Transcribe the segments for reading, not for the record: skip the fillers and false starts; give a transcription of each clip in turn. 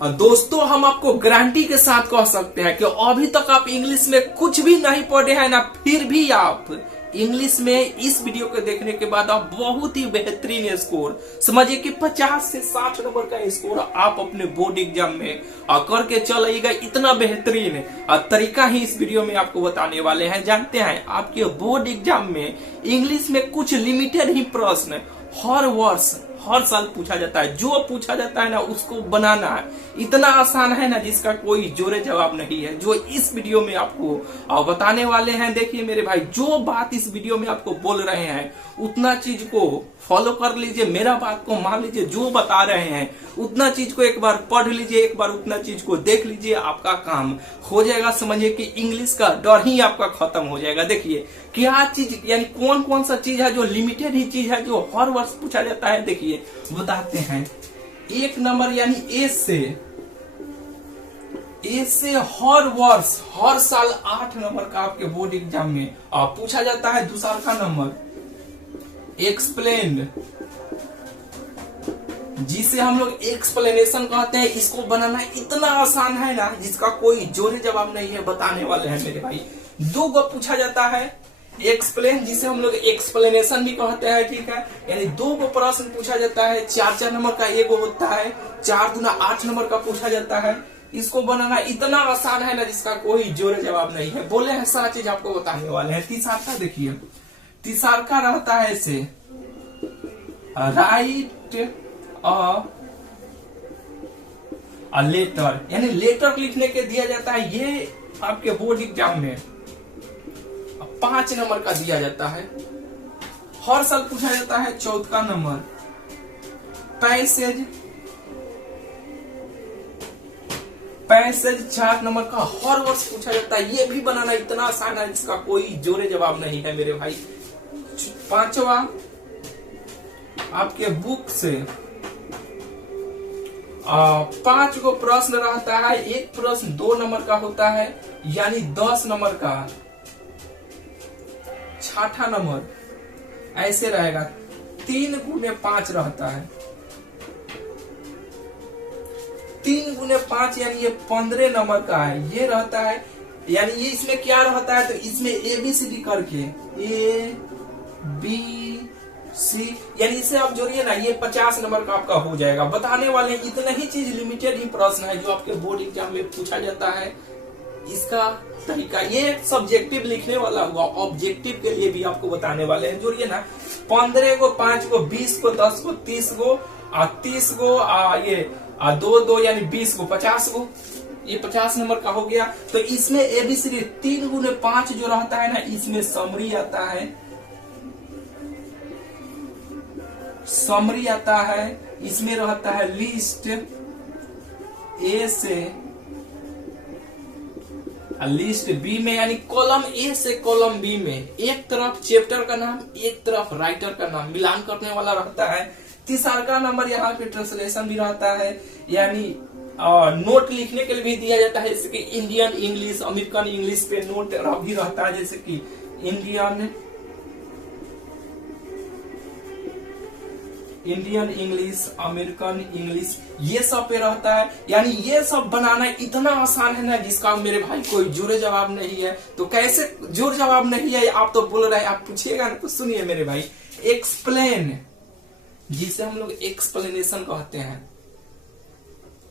दोस्तों हम आपको गारंटी के साथ कह सकते हैं कि अभी तक आप इंग्लिश में कुछ भी नहीं पढ़े हैं ना, फिर भी आप इंग्लिश में इस वीडियो को देखने के बाद आप बहुत ही बेहतरीन स्कोर समझिए कि 50 से 60 नंबर का स्कोर आप अपने बोर्ड एग्जाम में करके चल आइएगा। इतना बेहतरीन तरीका ही इस वीडियो में आपको बताने वाले हैं। जानते हैं आपके बोर्ड एग्जाम में इंग्लिश में कुछ लिमिटेड ही प्रश्न हर वर्ष हर साल पूछा जाता है। जो पूछा जाता है ना उसको बनाना इतना आसान है ना जिसका कोई जोरे जवाब नहीं है, जो इस वीडियो में आपको बताने वाले हैं। देखिए मेरे भाई, जो बात इस वीडियो में आपको बोल रहे हैं उतना चीज को फॉलो कर लीजिए, मेरा बात को मान लीजिए। जो बता रहे हैं उतना चीज को एक बार पढ़ लीजिए, एक बार उतना चीज को देख लीजिए, आपका काम हो जाएगा। समझिए कि इंग्लिश का डर ही आपका खत्म हो जाएगा। देखिए क्या चीज यानी कौन कौन सा चीज है जो लिमिटेड ही चीज है जो हर वर्ष पूछा जाता है। देखिए बताते हैं। एक नंबर यानी ए से हर वर्ष हर साल 8 नंबर का आपके बोर्ड एग्जाम में पूछा जाता है। दूसरा का नंबर एक्सप्लेन, जिसे हम लोग एक्सप्लेनेशन कहते हैं। इसको बनाना इतना आसान है ना जिसका कोई जोरे जवाब नहीं है, बताने वाले हैं मेरे भाई। दो गो पूछा जाता है एक्सप्लेन, जिसे हम लोग एक्सप्लेनेशन भी कहते हैं, ठीक है। यानी 2 गो प्रश्न पूछा जाता है, 4 नंबर का एगो होता है, 4 दूना 8 नंबर का पूछा जाता है। इसको बनाना इतना आसान है ना जिसका कोई जोरे जवाब नहीं है। बोले हैं सारा चीज आपको बताने वाले हैं। तीसरा का देखिए, तीसरा का रहता है ऐसे राइट अ लेटर, यानी लेटर लिखने के दिया जाता है। ये आपके बोर्ड एग्जाम में 5 नंबर का दिया जाता है, हर साल पूछा जाता है। चौथा नंबर पैसेज 4 नंबर का हर वर्ष पूछा जाता है। ये भी बनाना इतना आसान है जिसका कोई जोरे जवाब नहीं है मेरे भाई। 5वां आपके बुक से 5 गो प्रश्न रहता है। एक प्रश्न 2 नंबर का होता है, यानी 10 नंबर का। 6ठा नंबर ऐसे रहेगा, 3 गुने 5 रहता है। 3 गुने 5 यानी ये 15 नंबर का है। ये रहता है यानी ये इसमें क्या रहता है, तो इसमें ABCD करके ABC यानी इसे आप जोड़िए ना, ये 50 नंबर का आपका हो जाएगा। बताने वाले इतना ही चीज लिमिटेड ही प्रश्न है जो आपके बोर्ड एग्जाम में पूछा जाता है। इसका तरीका ये सब्जेक्टिव लिखने वाला हुआ, ऑब्जेक्टिव के लिए भी आपको बताने वाले हैं। जोड़िए ना, 15 को 5 को 20 को 10 को 30 को 30 को ये 2 यानी 20 को 50 को, ये 50 नंबर का हो गया। तो इसमें ABCD 3 गुने 5 जो रहता है ना, इसमें समरी आता है, समरी आता है। इसमें रहता है लिस्ट A से लिस्ट B में, यानी कॉलम A से कॉलम B में एक तरफ चैप्टर का नाम, एक तरफ राइटर का नाम मिलान करने वाला रहता है। तीसरा का नंबर यहाँ पे ट्रांसलेशन भी रहता है, यानी नोट लिखने के लिए भी दिया जाता है। जैसे कि इंडियन इंग्लिश, अमेरिकन इंग्लिश पे नोट भी रहता है, जैसे कि इंडियन इंग्लिश, अमेरिकन इंग्लिश, ये सब पे रहता है। यानी ये सब बनाना इतना आसान है ना जिसका मेरे भाई कोई जोरे जवाब नहीं है। तो कैसे जोर जवाब नहीं है आप तो बोल रहे हैं, आप पूछिएगा ना, तो सुनिए मेरे भाई। एक्सप्लेन, जिसे हम लोग एक्सप्लेनेशन कहते हैं,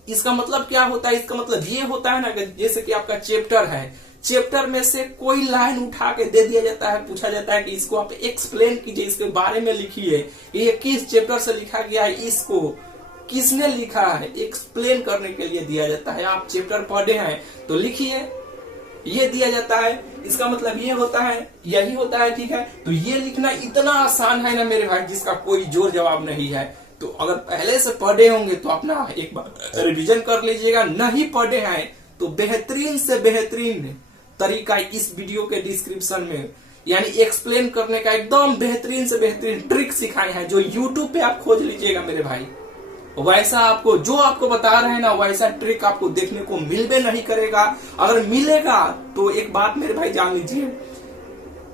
इसका मतलब क्या होता है? इसका मतलब ये होता है ना कि जैसे कि आपका चैप्टर है, चैप्टर में से कोई लाइन उठा के दे दिया जाता है, पूछा जाता है कि इसको आप एक्सप्लेन कीजिए, इसके बारे में लिखिए, ये किस चैप्टर से लिखा गया है, इसको किसने लिखा है, एक्सप्लेन करने के लिए दिया जाता है। आप चैप्टर पढ़े हैं तो लिखिए, ये दिया जाता है। इसका मतलब ये होता है, यही होता है, ठीक है। तो ये लिखना इतना आसान है ना मेरे भाई जिसका कोई जोर जवाब नहीं है। तो अगर पहले से पढ़े होंगे तो अपना एक बार रिवीजन कर लीजिएगा, नहीं पढ़े हैं तो बेहतरीन से बेहतरीन तरीका इस वीडियो के डिस्क्रिप्शन में, यानी एक्सप्लेन करने का एकदम बेहतरीन से बेहतरीन ट्रिक सिखाए हैं, जो यूट्यूब पे आप खोज लीजिएगा मेरे भाई। वैसा आपको जो आपको बता रहे हैं ना, वैसा ट्रिक आपको देखने को मिलबे नहीं करेगा। अगर मिलेगा तो एक बात मेरे भाई जान लीजिए,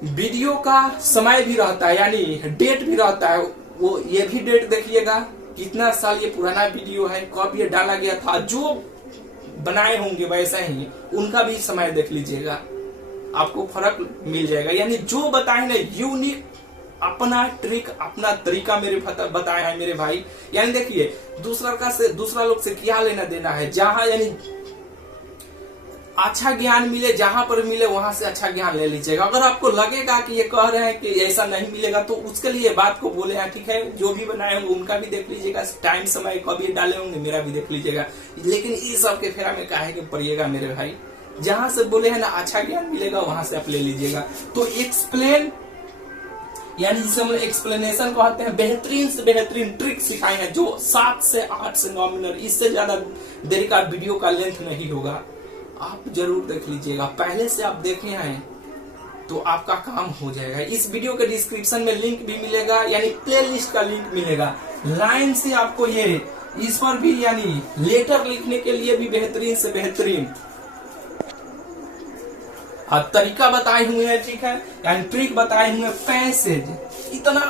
वीडियो का समय भी रहता है, यानी डेट भी रहता है। वो ये भी डेट देखिएगा, कितना साल ये पुराना वीडियो है, कब ये डाला गया था, जो बनाए होंगे वैसा ही उनका भी समय देख लीजिएगा, आपको फर्क मिल जाएगा। यानी जो बताए ना यूनिक अपना ट्रिक अपना तरीका मेरे बताया है मेरे भाई। यानी देखिए दूसरा लोग से क्या लेना देना है, जहां यानी अच्छा ज्ञान मिले, जहां पर मिले वहां से अच्छा ज्ञान ले लीजिएगा। अगर आपको लगेगा कि ये कह रहे हैं कि ऐसा नहीं मिलेगा तो उसके लिए बात को बोले हैं, ठीक है, जो भी बनाए होंगे उनका भी देख लीजिएगा, टाइम समय कभी डाले होंगे मेरा भी देख लीजिएगा, लेकिन इस सब के फेरा में काहे के पड़िएगा मेरे भाई। जहां से बोले हैं ना अच्छा ज्ञान मिलेगा वहां से आप ले लीजिएगा। तो एक्सप्लेन यानी जिसे हम एक्सप्लेनेशन कहते हैं, बेहतरीन से बेहतरीन ट्रिक सिखाए हैं जो 7 से 8 से 9 मिनट, इससे ज्यादा देरी का वीडियो का लेंथ नहीं होगा। आप जरूर देख लीजिएगा, पहले से आप देखे हैं तो आपका काम हो जाएगा। इस वीडियो के डिस्क्रिप्शन में लिंक भी मिलेगा, यानी प्ले लिस्ट का लिंक मिलेगा। लाइन से आपको ये इस पर भी यानी लेटर लिखने के लिए भी बेहतरीन से बेहतरीन तरीका बताए हुए हैं, ठीक है, यानी ट्रिक बताए हुए हैं। पैसेज इतना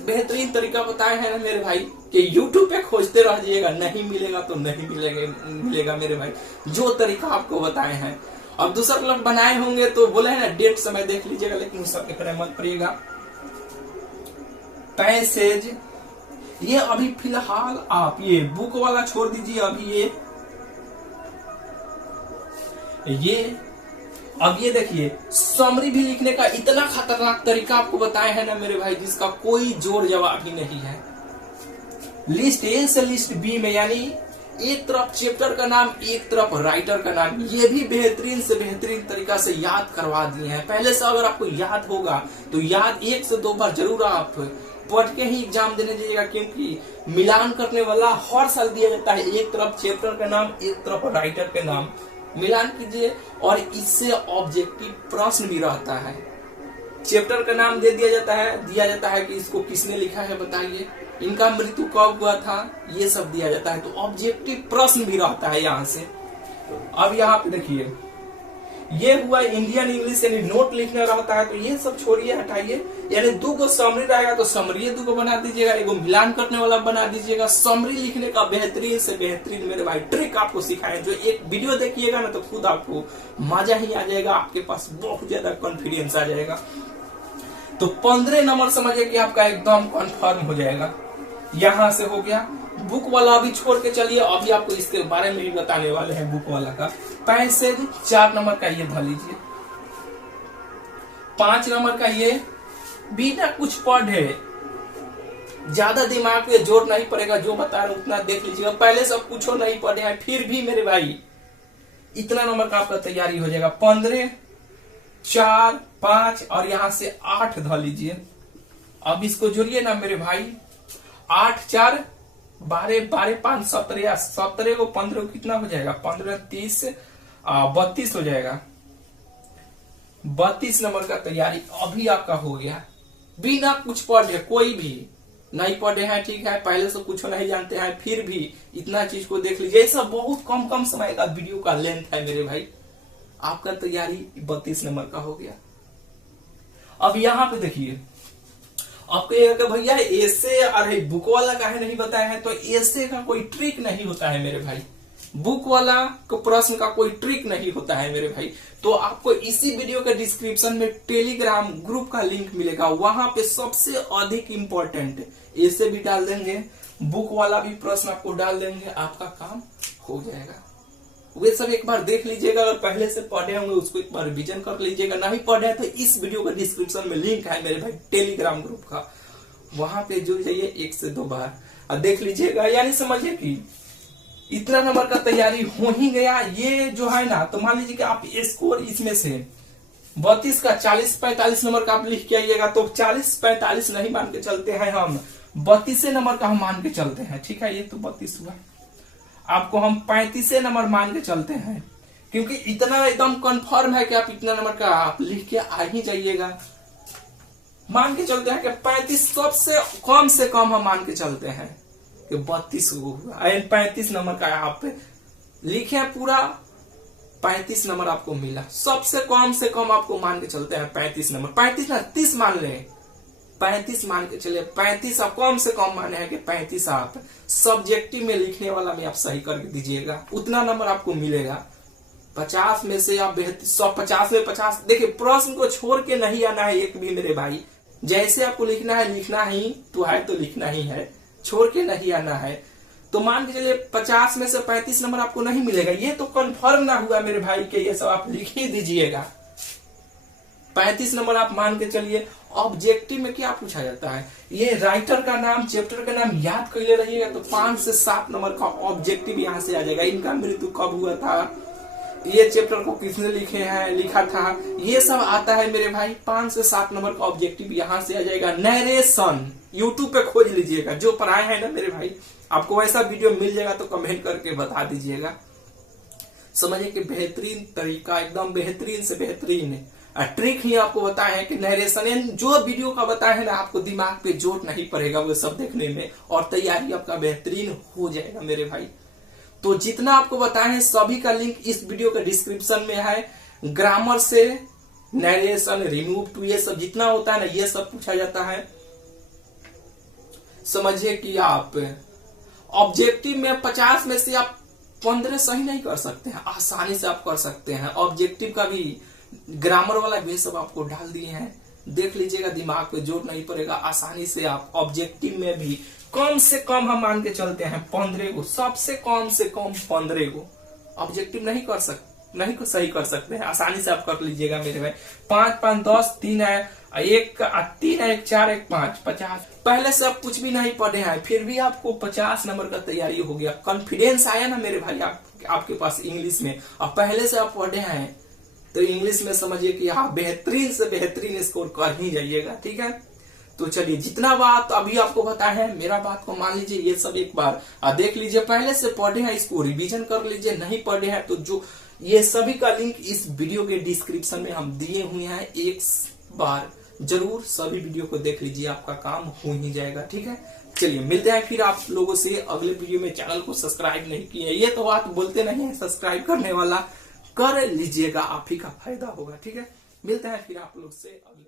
बेहतरीन तरीका बताए हैं ना मेरे भाई कि YouTube पे खोजते रह जाइएगा, नहीं मिलेगा तो नहीं मिलेगा मेरे भाई, जो तरीका आपको बताए हैं। और दूसरा लोग बनाए होंगे तो बोले हैं ना डेट समय देख लीजिएगा, लेकिन उस सबके तरह मत पड़िएगा। पैसेज ये अभी फिलहाल आप ये बुक वाला छोड़ दीजिए, अभी अब ये देखिए समरी भी लिखने का इतना खतरनाक तरीका आपको बताया है ना मेरे भाई, जिसका कोई जोड़ जवाब ही नहीं है। लिस्ट ए से लिस्ट बी में, यानी एक तरफ चैप्टर का नाम एक तरफ राइटर का नाम, ये भी बेहतरीन से बेहतरीन तरीका से याद करवा दिए हैं। पहले से अगर आपको याद होगा तो याद 1 से 2 बार जरूर आप पढ़ के ही एग्जाम देने जाइएगा, क्योंकि मिलान करने वाला हर साल दिया जाता है। एक तरफ चैप्टर का नाम एक तरफ राइटर के नाम, मिलान कीजिए और इससे ऑब्जेक्टिव प्रश्न भी रहता है। चैप्टर का नाम दे दिया जाता है कि इसको किसने लिखा है बताइए, इनका मृत्यु कब हुआ था, ये सब दिया जाता है। तो ऑब्जेक्टिव प्रश्न भी रहता है यहाँ से। अब यहाँ पे देखिए ये हुआ इंडियन इंग्लिश, यानी नोट लिखना रहता है, तो ये सब छोड़िए हटाइए। यानी 2 को समरी रहेगा तो समरी 2 को बना दीजिएगा, एगो मिलान करने वाला बना दीजिएगा। समरी लिखने का बेहतरीन से बेहतरीन मेरे भाई ट्रिक आपको सिखाए, जो एक वीडियो देखिएगा ना तो खुद आपको मजा ही आ जाएगा, आपके पास बहुत ज्यादा कॉन्फिडेंस आ जाएगा। तो 15 नंबर समझिए कि आपका एकदम कन्फर्म हो जाएगा। यहां से हो गया। बुक वाला अभी छोड़ के चलिए, अभी आपको इसके बारे में भी बताने वाले हैं बुक वाला का। पैसेज 4 नंबर का ये धर लीजिए, 5 नंबर का ये बिना कुछ पढ़े, ज्यादा दिमाग पे जोर नहीं पड़ेगा, जो बता रहे उतना देख लीजिएगा। पहले सब कुछ नहीं पढ़े हैं फिर भी मेरे भाई इतना नंबर का आपका तैयारी हो जाएगा। 15, 4, 5 और यहां से 8 धर लीजिए। अब इसको जोड़िए ना मेरे भाई, 8, 4, 12, 12, 5, 17, 17 को 15 को कितना हो जाएगा, 15, 30, 32 हो जाएगा। 32 नंबर का तैयारी अभी आपका हो गया, बिना कुछ पढ़े। कोई भी नहीं पढ़े हैं, ठीक है, पहले से कुछ नहीं जानते हैं, फिर भी इतना चीज को देख लीजिए। ऐसा बहुत कम समय का वीडियो का लेंथ है मेरे भाई, आपका तैयारी 32 नंबर का हो गया। अब यहाँ पे देखिए आपको ये कि भैया ऐसे अरे बुक वाला काहे नहीं बताया है, तो ऐसे का कोई ट्रिक नहीं होता है मेरे भाई, बुक वाला को प्रश्न का कोई ट्रिक नहीं होता है मेरे भाई। तो आपको इसी वीडियो के डिस्क्रिप्शन में टेलीग्राम ग्रुप का लिंक मिलेगा, वहां पे सबसे अधिक इम्पोर्टेंट ऐसे भी डाल देंगे, बुक वाला भी प्रश्न आपको डाल देंगे, आपका काम हो जाएगा। वे सब एक बार देख लीजिएगा, अगर पहले से पढ़े होंगे उसको एक बार रिवीजन कर लीजिएगा, नहीं पढ़े तो इस वीडियो का डिस्क्रिप्शन में लिंक है मेरे भाई टेलीग्राम ग्रुप का, वहां पे जुड़ जाइए 1 से 2 बार और देख लीजिएगा। यानी समझिए कि इतना नंबर का तैयारी हो ही गया। ये जो है ना, तो मान लीजिए कि आप स्कोर इसमें से 32 का 40-45 नंबर का आप लिख के आइएगा, तो 40-45 नहीं मान के चलते हैं हम, 32 नंबर का हम मान के चलते हैं, ठीक है। ये तो 32 हुआ, आपको हम 35 नंबर मान के चलते हैं, क्योंकि इतना एकदम कंफर्म है कि आप इतना नंबर का आप लिख के आ ही जाइएगा। मान के चलते हैं कि 35 सबसे कम से कम हम मान के चलते हैं कि 32 हुआ, 35 नंबर का आप लिखे पूरा 35 नंबर आपको मिला। सबसे कम से कम आपको मान के चलते हैं 35 नंबर, 35 ना 30 मान लें, 35 मान के चले, 35 आप कम से कम माने हैं कि 35 आप सब्जेक्टिव में लिखने वाला में आप सही करके दीजिएगा, उतना नंबर आपको मिलेगा। 50 में से आप 150 में 50। देखिए प्रश्न को छोड़ के नहीं आना है एक भी मेरे भाई, जैसे आपको लिखना है लिखना ही तो लिखना ही है, छोड़ के नहीं आना है। तो मान के चलिए 50 में से 35 नंबर आपको नहीं मिलेगा, ये तो कंफर्म ना हुआ मेरे भाई के ये सब आप लिख ही दीजिएगा। 35 नंबर आप मान के चलिए। ऑब्जेक्टिव में क्या पूछा जाता है, ये राइटर का नाम, चैप्टर का नाम याद कर ले रहिएगा तो 5 से 7 नंबर का ऑब्जेक्टिव यहाँ से आ जाएगा। इनका मृत्यु कब हुआ था, ये चैप्टर को किसने लिखा था, ये सब आता है मेरे भाई। 5 से 7 नंबर का ऑब्जेक्टिव यहाँ से आ जाएगा। नरेशन यूट्यूब पे खोज लीजिएगा, जो पढ़ाए हैं ना मेरे भाई, आपको वैसा वीडियो मिल जाएगा तो कमेंट करके बता दीजिएगा। समझिए कि बेहतरीन तरीका, एकदम बेहतरीन से बेहतरीन ट्रिक ही आपको बताए हैं कि नरेशन जो वीडियो का बताए हैं ना, आपको दिमाग पे जोर नहीं पड़ेगा वो सब देखने में, और तैयारी आपका बेहतरीन हो जाएगा मेरे भाई। तो जितना आपको बताए हैं सभी का लिंक इस वीडियो के डिस्क्रिप्शन में है। ग्रामर से नरेशन, रिमूव टू, ये सब जितना होता है ना, ये सब पूछा जाता है। समझिए कि आप ऑब्जेक्टिव में 50 में से आप 15 सही नहीं कर सकते हैं, आसानी से आप कर सकते हैं। ऑब्जेक्टिव का भी ग्रामर वाला भी सब आपको डाल दिए हैं, देख लीजिएगा, दिमाग पे जोर नहीं पड़ेगा, आसानी से आप ऑब्जेक्टिव में भी कम से कम हम मान के चलते हैं 15 को, सबसे कम से कम 15 को ऑब्जेक्टिव नहीं को सही कर सकते हैं, आसानी से आप कर लीजिएगा मेरे भाई। 5 5 10, 3 है, 1 3 है, 1 4 1 5 50। पहले से आप कुछ भी नहीं पढ़े हैं फिर भी आपको 50 नंबर का तैयारी हो गया, कॉन्फिडेंस आया ना मेरे भाई आपके पास इंग्लिश में, और पहले से आप पढ़े हैं तो इंग्लिश में समझिए कि आप बेहतरीन से बेहतरीन स्कोर कर ही जाइएगा। ठीक है, तो चलिए जितना बात अभी आपको बताया है, मेरा बात को मान लीजिए, ये सब एक बार देख लीजिए। पहले से पढ़े हैं इसको रिवीजन कर लीजिए, नहीं पढ़े हैं तो जो ये सभी का लिंक इस वीडियो के डिस्क्रिप्शन में हम दिए हुए हैं, एक बार जरूर सभी वीडियो को देख लीजिए, आपका काम हो ही जाएगा। ठीक है, चलिए मिलते हैं फिर आप लोगों से अगले वीडियो में। चैनल को सब्सक्राइब नहीं किए, ये तो बात बोलते नहीं है, सब्सक्राइब करने वाला कर लीजिएगा, आप ही का फायदा होगा। ठीक है, मिलते हैं फिर आप लोग से अगले